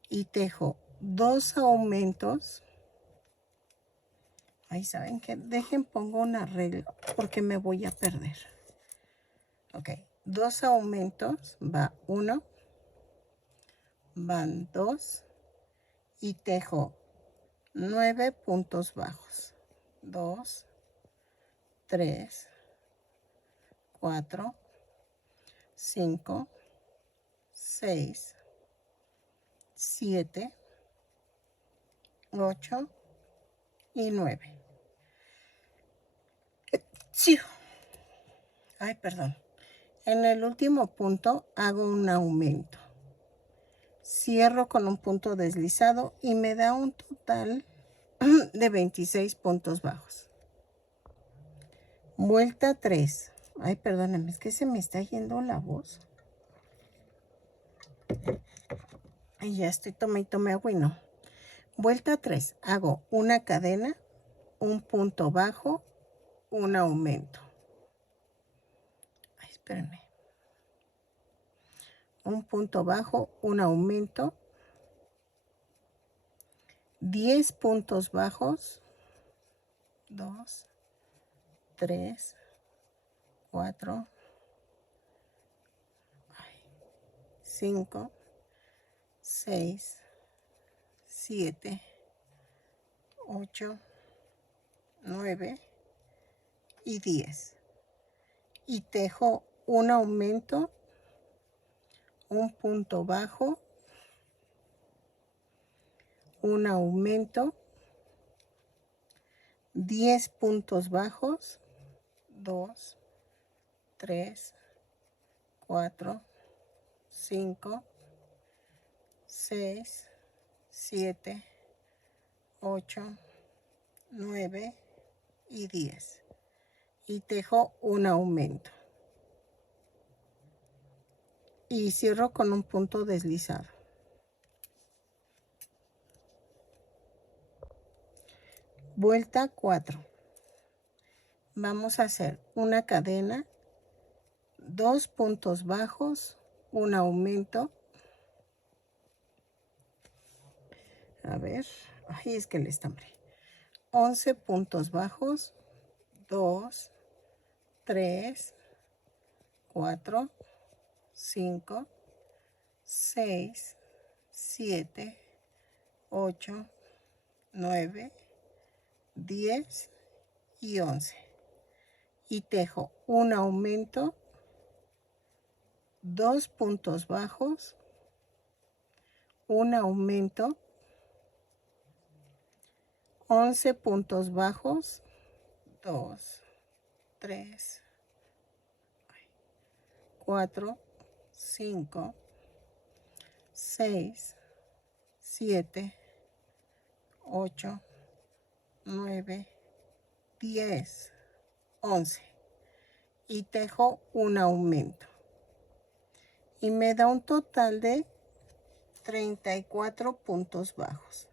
Y tejo 2 aumentos. Ahí saben que dejen pongo un arreglo porque me voy a perder. Ok, 2 aumentos, va 1, van 2 y tejo 9 puntos bajos. 2, 3, 4, 5, 6, 7, 8 y 9. Sí. Ay, perdón. En el último punto hago un aumento. Cierro con un punto deslizado y me da un total de 26 puntos bajos. Vuelta 3. Ay, perdóname, es que se me está yendo la voz. Ay, ya estoy tome y tome agua y no. Vuelta 3. Hago una cadena, un punto bajo, un aumento. Ay, espérenme. Un punto bajo, un aumento, 10 puntos bajos, 2, 3, 4, 5, 6, 7, 8, 9 y 10. Y tejo un aumento, un punto bajo, un aumento, 10 puntos bajos, 2, 3, 4, 5, 6, 7, 8, 9 y 10. Y tejo un aumento. y cierro con un punto deslizado. Vuelta 4. Vamos a hacer una cadena, 2 puntos bajos, un aumento. A ver, ay, es que el estambre. 11 puntos bajos, 2, 3, 4, 5, 6, 7, 8, 9, 10 y 11. Y tejo un aumento, 2 puntos bajos, un aumento, 11 puntos bajos, 2, 3, 4, 5, 6, 7, 8, 9, 10, 11. Y tejo un aumento. Y me da un total de 34 puntos bajos.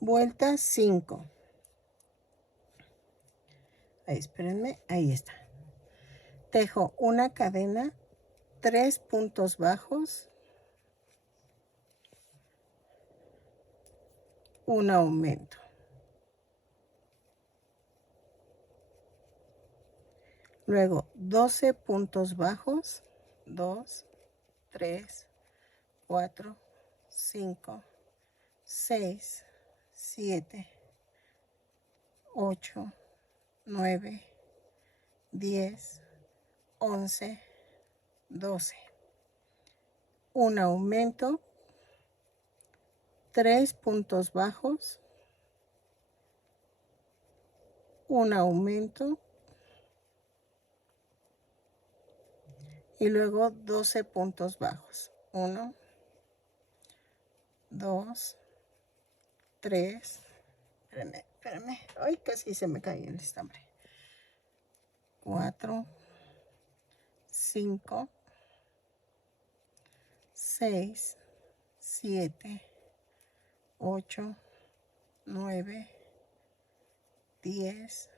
Vuelta 5. Ahí, espérenme, ahí está. Tejo una cadena, 3 puntos bajos, un aumento. Luego 12 puntos bajos, 2, 3, 4, 5, 6, 7, 8, 9, 10, 11, 12. Un aumento, 3 puntos bajos, un aumento y luego 12 puntos bajos. 1, 2, 3, espérame, ay, casi se me cae el estambre. 4, 5, 6, 7, 8, 9, 10,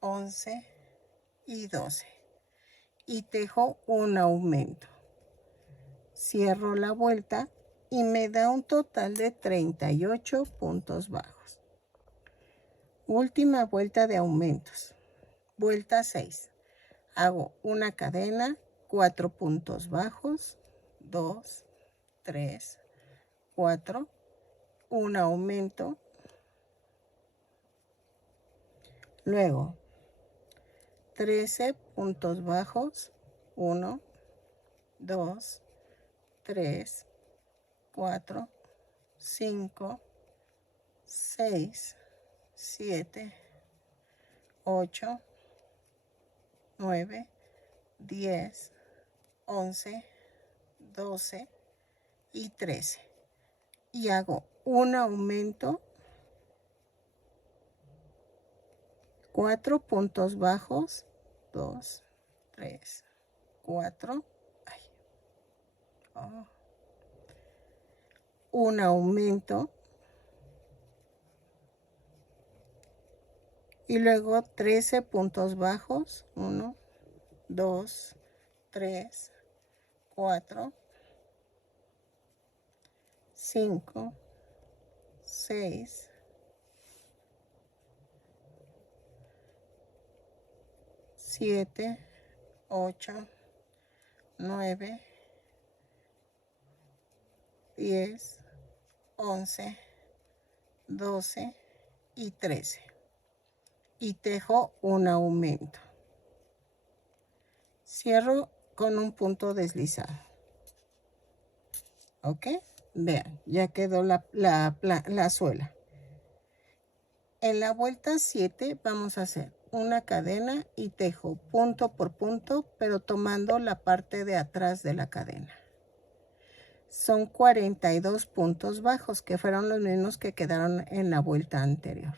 11 y 12. Y tejo un aumento. Cierro la vuelta y me da un total de 38 puntos bajos. Última vuelta de aumentos. Vuelta 6. Hago una cadena, 4 puntos bajos, 2, 3, 4, un aumento. Luego 13 puntos bajos, 1, 2, 3, 4, 5, 6, 7, 8, 9, 10, 11, 12 y 13. Y hago un aumento, 4 puntos bajos, 2, 3, 4, un aumento y luego 13 puntos bajos, 1, 2, 3, 4, 5, 6, 7, 8, 9, 10, 11, 12 y 13. Y tejo un aumento. Cierro con un punto deslizado. ¿Ok? Vean, ya quedó la suela. En la vuelta 7 vamos a hacer una cadena y tejo punto por punto, pero tomando la parte de atrás de la cadena. Son 42 puntos bajos, que fueron los mismos que quedaron en la vuelta anterior.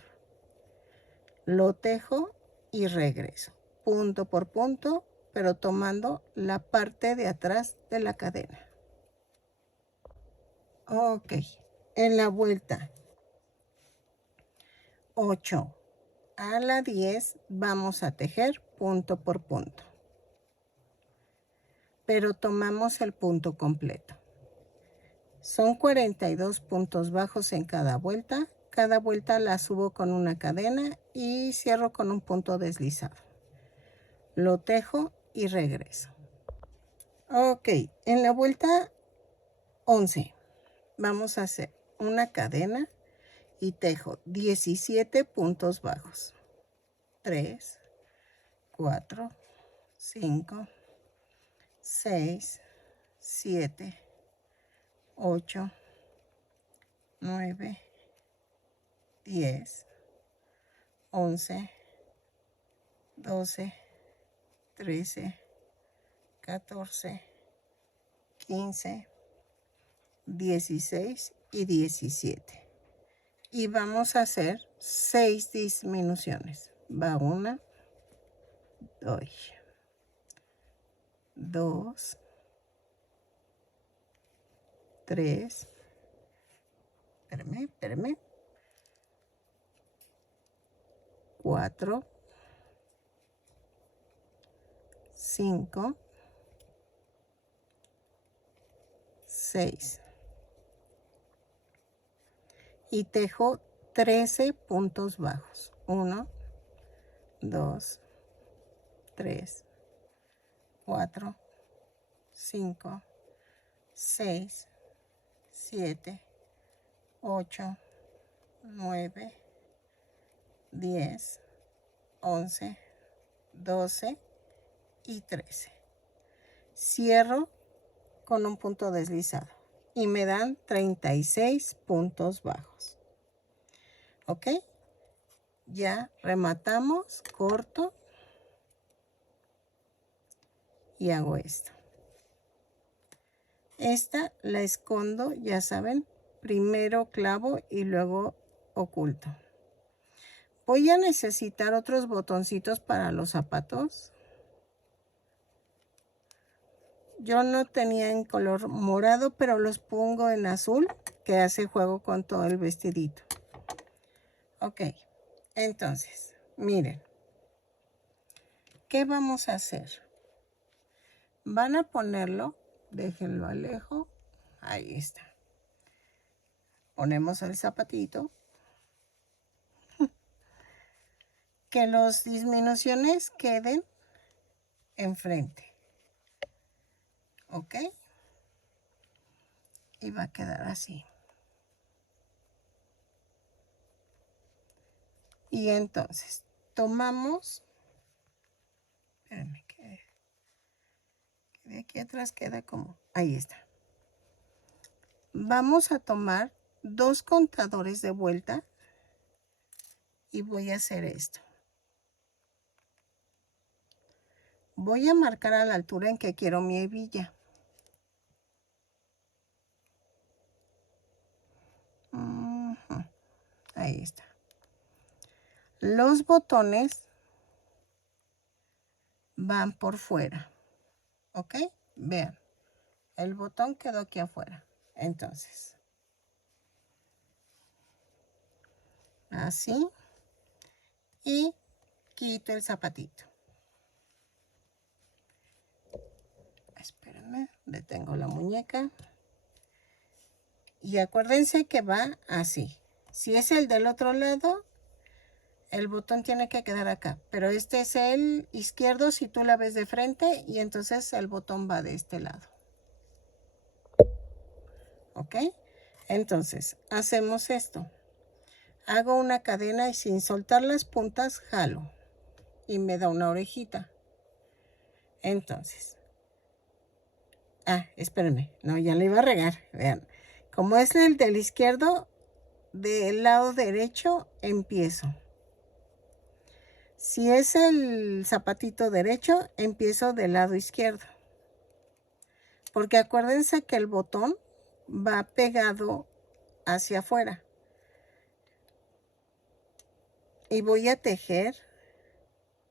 Lo tejo y regreso. punto por punto, pero tomando la parte de atrás de la cadena. Ok, en la vuelta 8 a la 10 vamos a tejer punto por punto, pero tomamos el punto completo. Son 42 puntos bajos en cada vuelta. Cada vuelta la subo con una cadena y cierro con un punto deslizado. Lo tejo y regreso. Ok, en la vuelta 11 vamos a hacer una cadena y tejo 17 puntos bajos. 3, 4, 5, 6, 7, 8, 9, 10, 11, 12, 13, 14, 15, 16 y 17. Y vamos a hacer 6 disminuciones. Va 1, 2, 3, espérame, 4, 5, 6. Y tejo 13 puntos bajos. 1, 2, 3, 4, 5, 6, 7, 8, 9, 10, 11, 12 y 13. Cierro con un punto deslizado y me dan 36 puntos bajos. ¿Ok? Ya rematamos, corto y hago esto. Esta la escondo, ya saben, primero clavo y luego oculto. Voy a necesitar otros botoncitos para los zapatos. Yo no tenía en color morado, pero los pongo en azul, que hace juego con todo el vestidito. Ok, entonces, miren. ¿Qué vamos a hacer? Van a ponerlo, déjenlo alejo. Ahí está. Ponemos el zapatito. Que las disminuciones queden enfrente. ¿Ok? Y va a quedar así. Y entonces tomamos, espérenme que de aquí atrás queda como, ahí está. Vamos a tomar 2 contadores de vuelta y voy a hacer esto. Voy a marcar a la altura en que quiero mi hebilla. Ahí está. Los botones van por fuera. ¿Ok? Vean. El botón quedó aquí afuera. Entonces. Así. Y quito el zapatito. Espérenme. Detengo la muñeca. Y acuérdense que va así. Si es el del otro lado, el botón tiene que quedar acá. Pero este es el izquierdo si tú la ves de frente. Y entonces el botón va de este lado. ¿Ok? Entonces, hacemos esto. Hago una cadena y sin soltar las puntas, jalo. Y me da una orejita. Entonces. Espérenme. No, ya le iba a regar. Vean. Como es el del izquierdo, del lado derecho empiezo. Si es el zapatito derecho, empiezo del lado izquierdo. Porque acuérdense que el botón va pegado hacia afuera. Y voy a tejer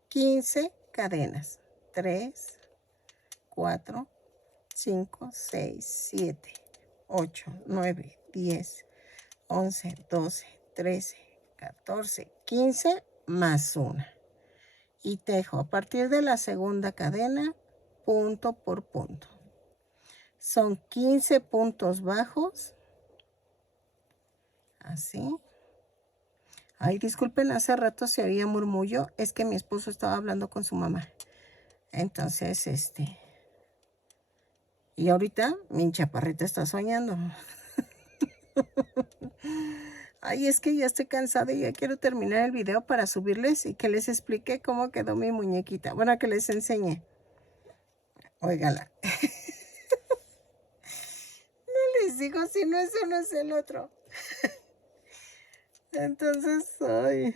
15 cadenas. 3, 4, 5, 6, 7, 8, 9, 10, 11, 12, 13, 14, 15 más una. Y tejo a partir de la segunda cadena, punto por punto. Son 15 puntos bajos. Así. Ay, disculpen, hace rato se oía murmullo. Es que mi esposo estaba hablando con su mamá. Entonces, y ahorita mi chaparrita está soñando. Ay, es que ya estoy cansada y ya quiero terminar el video para subirles y que les explique cómo quedó mi muñequita. Bueno, que les enseñe. Óigala. No les digo si no es uno es el otro. Entonces, ay.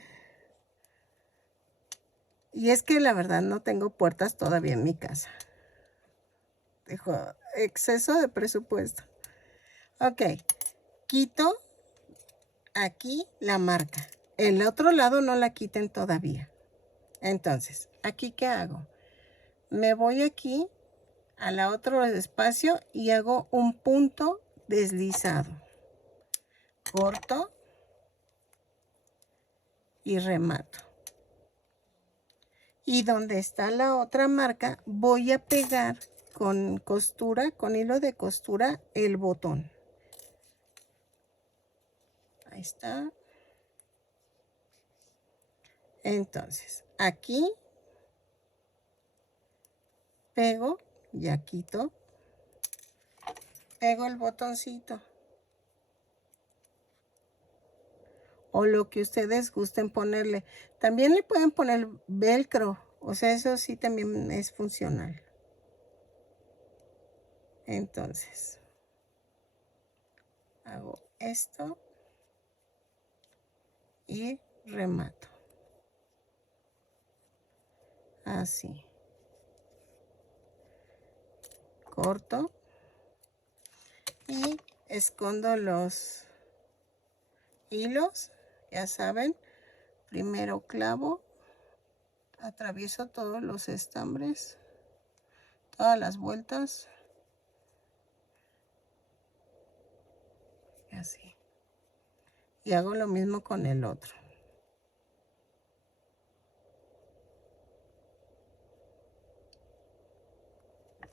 Y es que la verdad no tengo puertas todavía en mi casa. Dejo exceso de presupuesto. Ok, quito aquí la marca. El otro lado no la quiten todavía. Entonces, ¿aquí qué hago? Me voy aquí a la otro espacio y hago un punto deslizado. Corto y remato. Y donde está la otra marca, voy a pegar con costura, con hilo de costura, el botón. Ahí está. Entonces, aquí pego, ya quito, pego el botoncito. O lo que ustedes gusten ponerle. También le pueden poner velcro. O sea, eso sí también es funcional. Entonces, hago esto y remato. Así. Corto y escondo los hilos. Ya saben, primero clavo, atravieso todos los estambres, todas las vueltas. Y así. Y hago lo mismo con el otro.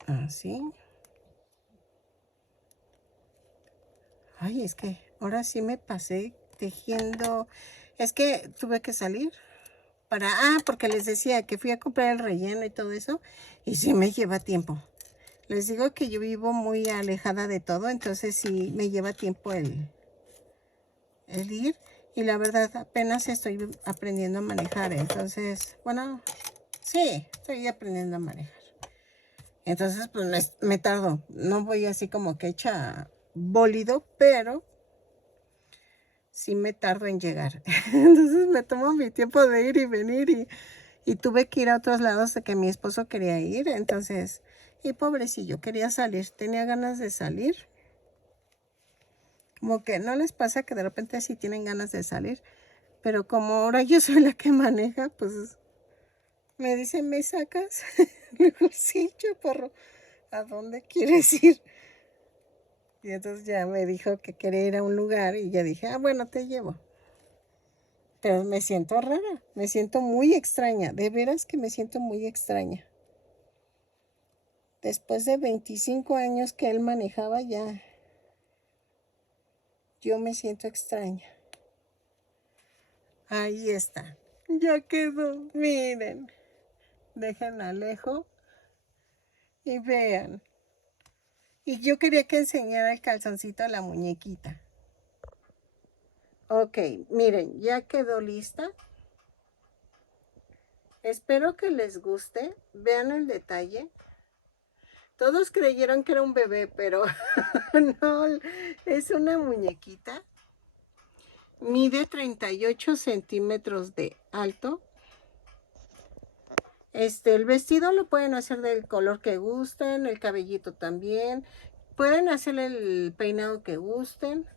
Así. Ay, es que ahora sí me pasé tejiendo. Es que tuve que salir porque les decía que fui a comprar el relleno y todo eso. Y sí me lleva tiempo. Les digo que yo vivo muy alejada de todo, entonces sí me lleva tiempo el ir. Y la verdad apenas estoy aprendiendo a manejar. Entonces, bueno, sí, estoy aprendiendo a manejar. Entonces, pues me tardo. No voy así como que hecha bólido, pero sí me tardo en llegar. Entonces me tomo mi tiempo de ir y venir y tuve que ir a otros lados de que mi esposo quería ir. Entonces, y pobrecillo, quería salir, tenía ganas de salir. Como que no les pasa que de repente sí tienen ganas de salir, pero como ahora yo soy la que maneja, pues me dice, ¿me sacas? Le digo, sí, chaparro, ¿a dónde quieres ir? Y entonces ya me dijo que quería ir a un lugar y ya dije, bueno, te llevo. Pero me siento rara, me siento muy extraña, de veras que me siento muy extraña. Después de 25 años que él manejaba ya, yo me siento extraña. Ahí está, ya quedó, miren. Dejen alejo y vean. Y yo quería que enseñara el calzoncito a la muñequita. Ok, miren, ya quedó lista. Espero que les guste. Vean el detalle. Todos creyeron que era un bebé, pero no, es una muñequita. Mide 38 centímetros de alto. El vestido lo pueden hacer del color que gusten, el cabellito también. Pueden hacerle el peinado que gusten.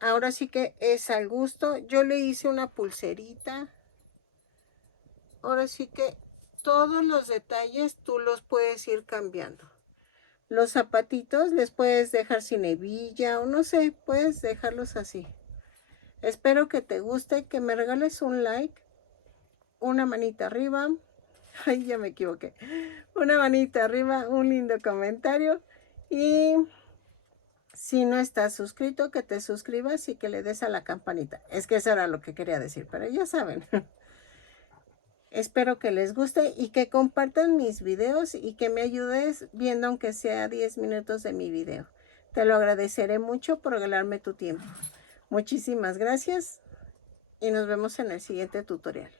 Ahora sí que es al gusto. Yo le hice una pulserita. Ahora sí que todos los detalles tú los puedes ir cambiando. Los zapatitos les puedes dejar sin hebilla o no sé, puedes dejarlos así. Espero que te guste, que me regales un like, una manita arriba. Ay, ya me equivoqué. Una manita arriba, un lindo comentario. Y si no estás suscrito, que te suscribas y que le des a la campanita. Es que eso era lo que quería decir, pero ya saben. Espero que les guste y que compartan mis videos y que me ayudes viendo aunque sea 10 minutos de mi video. Te lo agradeceré mucho por regalarme tu tiempo. Muchísimas gracias y nos vemos en el siguiente tutorial.